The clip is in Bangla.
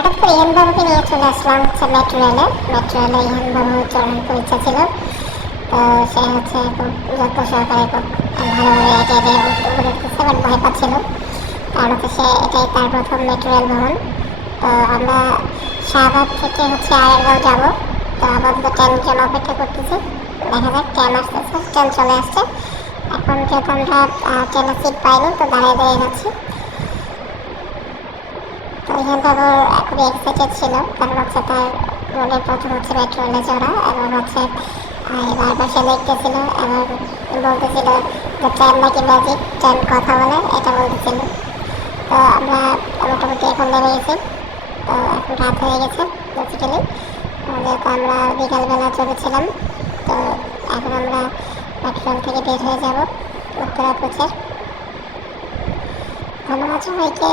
হঠাৎ করে ইহান বাবুকে নিয়ে চলে আসলাম হচ্ছে মেট্রো রেলে। মেট্রো রেলে ইহান বাবু চড়ার খুব ইচ্ছা ছিল। তো সে হচ্ছে খুব যত্ন সহকারে খুব ভালোভাবে একে একে উপরে উঠতেছে, বাট ভয় পাচ্ছিল। কারণ হচ্ছে সে এটাই তার প্রথম মেট্রো রেল ভ্রমণ। তো আমরা শাহবাগ থেকে হচ্ছে আয়ারগাঁও যাবো। তো আপাতত ট্রেনের জন্য অপেক্ষা করতেছি, দেখা যাক ট্রেন আসতেছে, ট্রেন চলে আসছে। এখন যেহেতু আমরা ট্রেনের সিট পাইনি, তো দাঁড়িয়ে দাঁড়িয়ে যাচ্ছি। তো ইহান বাবু খুবই এক্সাইটেড ছিল, কারণ হচ্ছে তার রোডের প্রথম হচ্ছে মেট্রো রেলে চড়া, এবং হচ্ছে বারবার সে দেখতেছিল এবং বলতেছিল যে ট্রেন নাকি ম্যাজিক, ট্রেন কথা বলে, এটা বলতেছিল। তো আমরা মোটামুটি এখন নেমে গেছি। তো এখন রাত হয়ে গেছে বেসিক্যালি, যেহেতু আমরা বিকালবেলা চলেছিলাম। তো এখন আমরা মেট্রো থেকে বের হয়ে যাব উত্তরা কোচের। ধন্যবাদ সবাইকে।